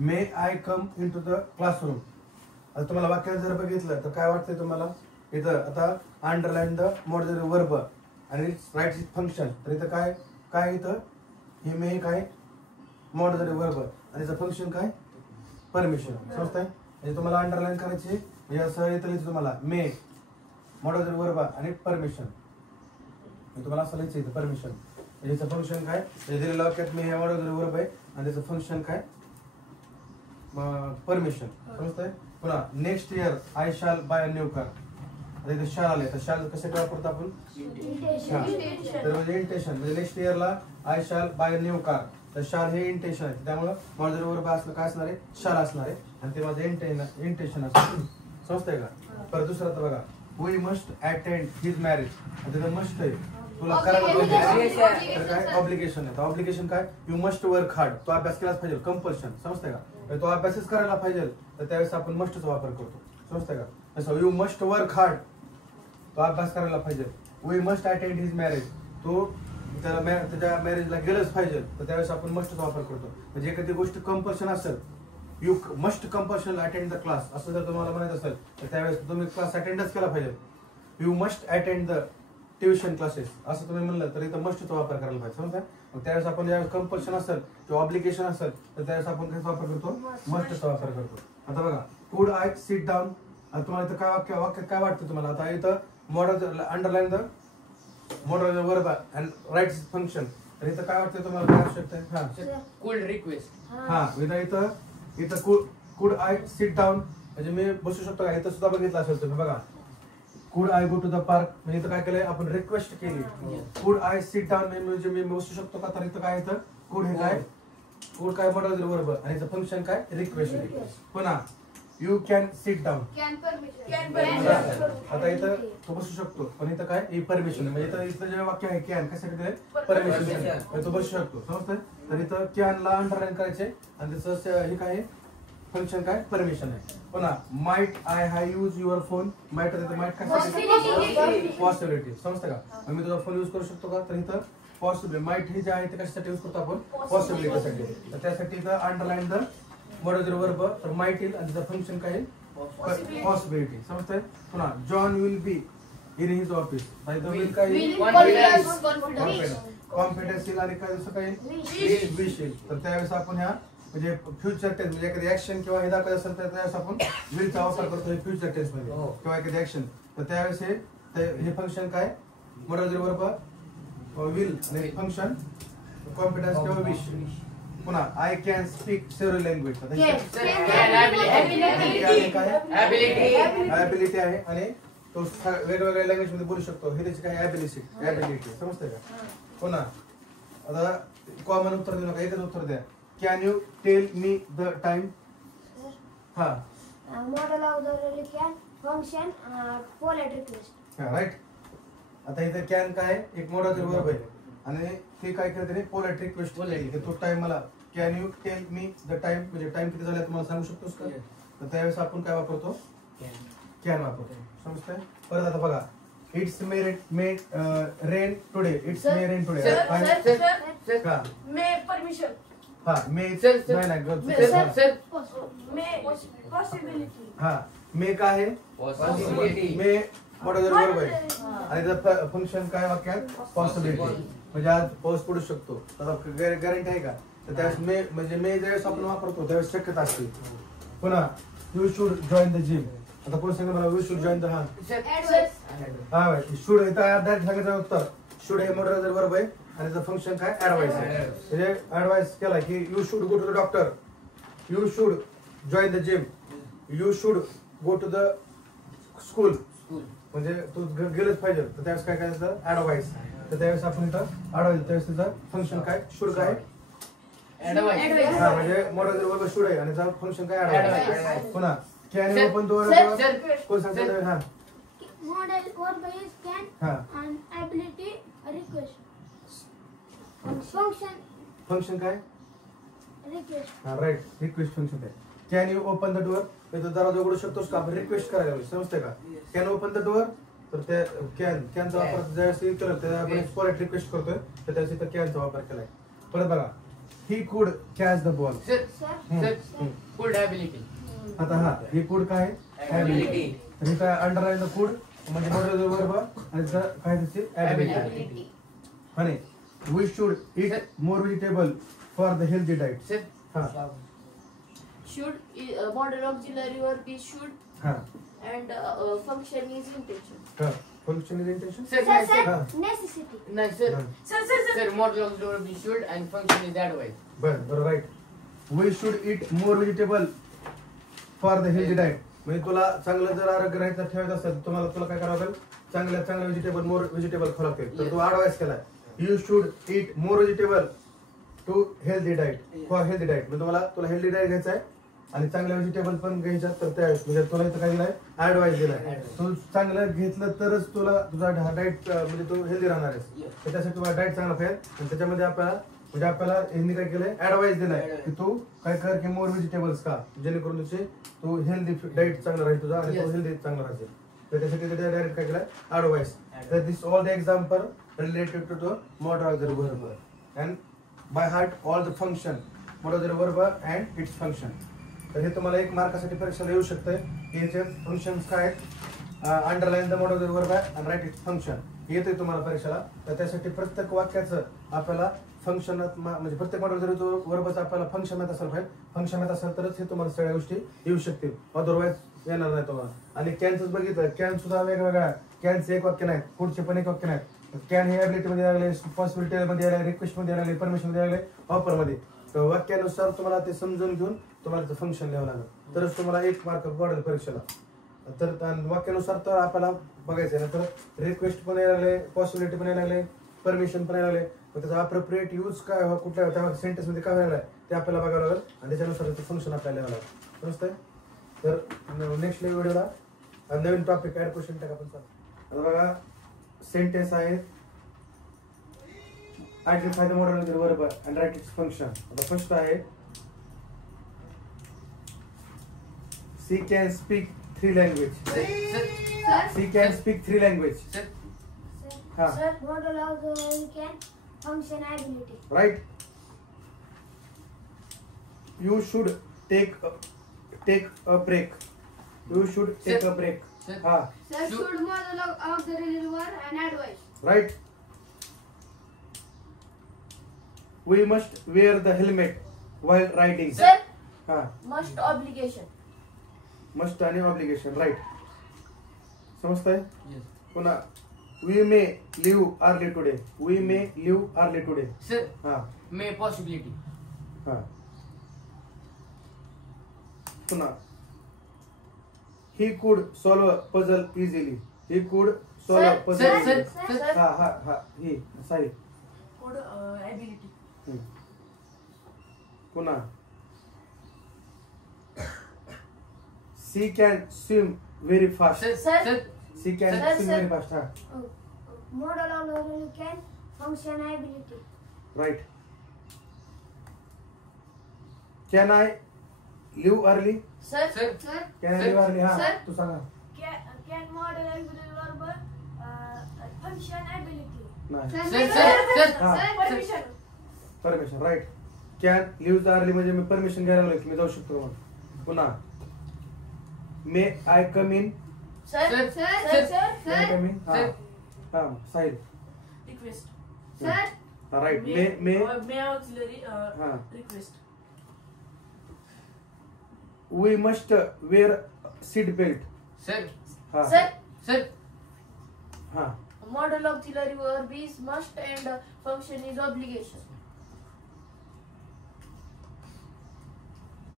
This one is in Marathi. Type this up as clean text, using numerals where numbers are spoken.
May I come in to the classroom. आता तुम्हाला वाक्यात जर बघितलं तर काय वाटतंय तुम्हाला इथं आता अंडरलाईन द मॉड्युलरी वर्ब आणि राईट फंक्शन. तर इथं काय काय इथं हे मे काय मॉड्युलरी वर्ब आणि याचं फंक्शन काय परमिशन. समजतंय म्हणजे तुम्हाला अंडरलाईन करायची हे असं येतं लिहिलं तुम्हाला मे मॉड्युलरी वर्ब आणि परमिशन. तुम्हाला असं लिहायचं इथं परमिशन म्हणजे याचं फंक्शन काय दिलेल्या वाक्यात मे हे मॉड्युलरी वर्ब आहे आणि त्याचं फंक्शन काय परमिशन. समजतंय. पुन्हा नेक्स्ट इयर आय शाल बाय अ न्यू कार. आता इथे शाल आले तर शाल कशाकडे वापरतो आपण तर म्हणजे इंटेन्शन म्हणजे नेक्स्ट इयरला आय शाल बाय अ न्यू कार. तर शाल हे इंटेन्शन आहे त्यामुळे मॉड्युलरी वर्ब असलं काय असणार आहे शाल असणार आहे आणि ते माझं इंटेन्शन असणार. समजतंय का. परत दुसरं तर बघा we must attend his marriage. तिथं मस्ट आहे तुला करायला पाहिजे तर काय ऑब्लिगेशन आहे. ऑब्लिगेशन काय यू मस्ट वर्क हार्ड. तो अभ्यास केलाच पाहिजे कंपल्शन. समजतंय का. तो अभ्यासच करायला पाहिजे तर त्यावेळेस आपण मस्टचा वापर करतो. समजतंय का. जसं यू मस्ट वर्क हार्ड तो अभ्यास करायला पाहिजे. We must attend his marriage तो त्याच्या मॅरेजला गेलंच पाहिजे तर त्यावेळेस आपण मस्टचा वापर करतो. म्हणजे एखादी गोष्ट कंपल्शन असेल you must compulsion attend the class असं जर तुम्हाला म्हणायचं असेल तर त्यावेळेस तुम्ही क्लास अटेंडच केला पाहिजे. You must attend the tuition classes असं तुम्ही म्हणलं तर इथं मस्टचा वापर करायला पाहिजे. समजा मग त्यावेळेस आपण ज्यावेळेस कंपल्शन असेल किंवा ऑब्लिगेशन असेल तर त्यावेळेस आपण कसा वापर करतो मस्टचा वापर करतो. आता बघा कुड आय सिट डाऊन. आता तुम्हाला इथं काय वाक्य काय वाटतं तुम्हाला आता इथं modal underline the modal verb and write function. तर इथं काय वाटतं तुम्हाला काय आवश्यकता आहे. हा कुड रिक्वेस्ट. हा इथं कुड आय सिट डाऊन म्हणजे मी बसू शकतो का. इथं सुद्धा बघितलं असेल तुम्ही बघा could I go to the park म्हणजे इथं काय केलंय आपण रिक्वेस्ट केली. कुड आय सिट डाऊन म्हणजे मी बसू शकतो का. तर इथं काय येतं कुड हे काय कुड काय मॉडल वर्ब आणि याचं फंक्शन काय रिक्वेस्ट. पुन्हा यू कॅन सिट डाऊन आता इथं तो बसू शकतो पण इथं काय परमिशन म्हणजे इथं जे वाक्य आहे कॅन कशासाठी परमिशन तो बसू शकतो. समजतंय. तर इथं कॅनला अंडरलाईन करायचे आणि त्याचं हे काय फंक्शन काय परमिशन आहे. पुन्हा might I have use your phone. Might might काय पॉसिबिलिटी. समजतं का. मी तुझा फोन यूज करू शकतो का. तर इथं पॉसिबिलिटी माइट हे जे आहे ते कशासाठी यूज करतो आपण पॉसिबिलिटीसाठी. तर त्यासाठी इथं अंडरलाईन द मॉड्युलरी वर्ब तर माइट येईल आणि त्याचं फंक्शन काय पॉसिबिलिटी. समजतंय. पुन्हा John will be in his office. Will काय कॉन्फिडन्स येईल आणि काय दुसरं काय विश येईल. तर त्यावेळेस आपण ह्या म्हणजे फ्युचर टेन्स म्हणजे एखादी ऍक्शन किंवा हे दाखवत असेल तर त्यावेळेस आपण विलचा वापर करतो फ्युचर टेन्स मध्ये किंवा एखादी ऍक्शन. तर त्यावेळेस हे फंक्शन काय मॉड्युलरी वर्ब विल आणि फंक्शन कॉन्फिडन्स किंवा विश. पुन्हा I can speak several language. Ability आहे आणि तो वेगवेगळ्या लँग्वेज मध्ये बोलू शकतो हे त्याची काय ॲबिलिटी. समजतंय का. पुन्हा आता कॉमन उत्तर देऊ नका एकच उत्तर द्या. Can you tell me the time. हा modal of the can function polite request. Right. आता इथे कॅन काय एक मॉडल वर्ब आहे आणि ते काय करते त्याने पोलाइट रिक्वेस्ट बोलले तो टाइम मला can you tell me the time म्हणजे टाइम किती झाला तुम्हाला सांगू शकतोस का. तर त्यावेळेस आपण काय वापरतो कॅन वापरतो. समजतंय. परत आता बघा it's may rain today. It's may rain today का मे परमिशन. हा मे हा मे काय आहे मे मॉड्युलर वर्ब आहे आणि त्याचं फंक्शन काय वाक्यात पॉसिबिलिटी म्हणजे आज पाऊस पडू शकतो. गॅरंटी आहे का. तर त्यावेळेस मे म्हणजे मे ज्यावेळेस आपण वापरतो त्यावेळेस शक्यता असते. पुन्हा you should join the gym. आता कोण सांगा मला यू शुड जॉईन द हा शुड सांगायचं उत्तर शुड हे मॉड्युलर वर्ब आहे आणि त्याचं फंक्शन काय ऍडवाइस आहे. म्हणजे ऍडवाइस केला की you should go to the doctor. You should join the gym. You should go to the school म्हणजे तू गेलंच पाहिजे. तर त्यावेळेस काय करायचं ऍडवाइस. तर त्यावेळेस आपण इथं ऍडवाइस त्यावेळेस त्याचं फंक्शन काय शुड काय म्हणजे मॉड्युलर वर्ब शुड आहे आणि त्याचं फंक्शन काय ऍडवाइस. पुन्हा कॅन यू ओपन डोअर कोण सांगतो. हा modal verb is can and ability request. Function काय रिक्वेस्ट. हा राईट रिक्वेस्ट फंक्शन आहे. Can you open the door. तो दरवाजा उघडू शकतोस का आपण रिक्वेस्ट करायला. समजतंय का. कॅन ओपन द डोअर तर त्या कॅनचा वापर ज्यावेळेस करत आपण पोलाइट रिक्वेस्ट करतोय तर त्यावेळेस इथं कॅनचा वापर केलाय. परत बघा he could catch the ball. Sir हम्म. सर कुड ॲबिलिटी. आता हा ही कुड काय ॲबिलिटी. तर हे काय अंडरलाईन द कुड म्हणजे मॉड्युलर वर्ब आणि काय त्याची ॲबिलिटी. आणि we should eat more vegetable for the healthy diet. Sir हा should model auxiliary verb is should हा and function is intention. हा function is intention. Sir Sir, नाही sir, सर necessity. नाही सर हा. Sir modal of verb is should and function is advice. बरं right. We should eat more vegetable for the healthy diet. म्हणजे तुला चांगलं जर आरोग्य राहायचं ठेवायचं असेल तुला काय करावं लागेल चांगल्या व्हेजिटेबल मोर व्हेजिटेबल खावं लागतील. तर तू ॲडवाइस केलाय you should eat more vegetable to healthy diet for healthy diet. म्हणजे तुला हेल्दी डाएट घ्यायचा आहे आणि चांगल्या व्हेजिटेबल पण घ्यायच्या. तर त्या म्हणजे तुला इथं काय दिलाय ॲडवाइस दिलाय. तू चांगलं घेतलं तरच तुला तुझा डाएट म्हणजे तू हेल्दी राहणार आहेस. तर त्यासाठी तुला डाएट चांगला पाहिजे आणि त्याच्यामध्ये आपल्याला यांनी काय केलंय ॲडवाइस दिलाय की तू काय कर की मोर व्हेजिटेबल्स का जेणेकरून तू हेल्दी डाएट चांगला राहील तुझा आणि तू हेल्दी चांगला राहशील. तर त्यासाठी डायरेक्ट काय केलंय ॲडवाइस. तर this all the example related to the modal auxiliary verb and by heart all the function modal auxiliary verb and its function. तर हे तुम्हाला 1 मार्कासाठी परीक्षेला येऊ शकतंय की याचे फंक्शन्स काय आहेत. Underline the modal auxiliary verb and write its function येते तुम्हाला परीक्षेला. तर त्यासाठी प्रत्येक वाक्याचं आपल्याला फंक्शनात म्हणजे प्रत्येक मॉडल जरी तो वर्बचा आपल्याला फंक्शन माहित असेल पाहिजे. फंक्शन माहित असेल तरच हे तुम्हाला सगळ्या गोष्टी येऊ शकतील अदरवाईज येणार नाही तुम्हाला. आणि कॅनच बघितलं कॅन सुद्धा वेगवेगळ्या कॅनचे एक वाक्य नाहीत पुढचे पण एक वाक्य नाहीत. कॅन हे ॲबिलिटी मध्ये लागले पॉसिबिलिटी मध्ये आले रिक्वेस्ट मध्ये लागले परमिशन मध्ये लागले ऑफर मध्ये. तर वाक्यानुसार तुम्हाला ते समजून घेऊन तुम्हाला फंक्शन लिहावं लागेल तरच तुम्हाला 1 मार्क पडेल परीक्षेला. तर वाक्यानुसार तर आपल्याला बघायचं आहे. तर रिक्वेस्ट पण यायला लागले पॉसिबिलिटी पण यायला लागले परमिशन पण यायला लागले. त्याचा अप्रोप्रिएट यूज काय कुठल्या त्या सेंटेन्स मध्ये काय व्हायला ते आपल्याला बघावं लागेल आणि त्याच्यानुसार ते फंक्शन आपल्याला लिहावं लागेल. समजतंय. तर नेक्स्ट व्हिडिओला नवीन टॉपिक ऍड क्वेश्चन टाका आपण. आता बघा सेंटेन्स आहे identify the modal of the verb and write its function. आता फर्स्ट आहे she can speak 3 language. She can speak 3 language. Sir, model auxiliary can function ability. Right. You should take a break. You should take a break. Sir, should model auxiliary verb and advice. Right. We must wear the helmet while riding. Sir, Must obligation. Must आणि obligation. Right. समजतंय. पुन्हा we may leave early today. We may leave early today. Sir हा मे पॉसिबिलिटी. हा पुन्हा he could solve a puzzle easily. He could solve a puzzle sir, easily. sir. हा he sorry. could ability. पुन्हा she can swim very fast. Sir She can Sir, swim sir. very fast. हा Model auxiliary can function ability. right. Can I leave early? Sir, Sir. sir, Can I Sir. leave early? हा Sir. तू सांगा. Can model auxiliary verb function ability. नाही सर हा Permission. Permission. Right. Can leave early म्हणजे मी परमिशन घ्यायला लागलो की मी जाऊ शकतो मग. पुन्हा may I come in. sir, Sir. sir, Sir. sir, sir, come in. हा Sir. हा Sahil. Request. sir, right. May May auxiliary हा request. We must wear seat belt. Sir हा sir. सर हा Model auxiliary verb is must and function is obligation.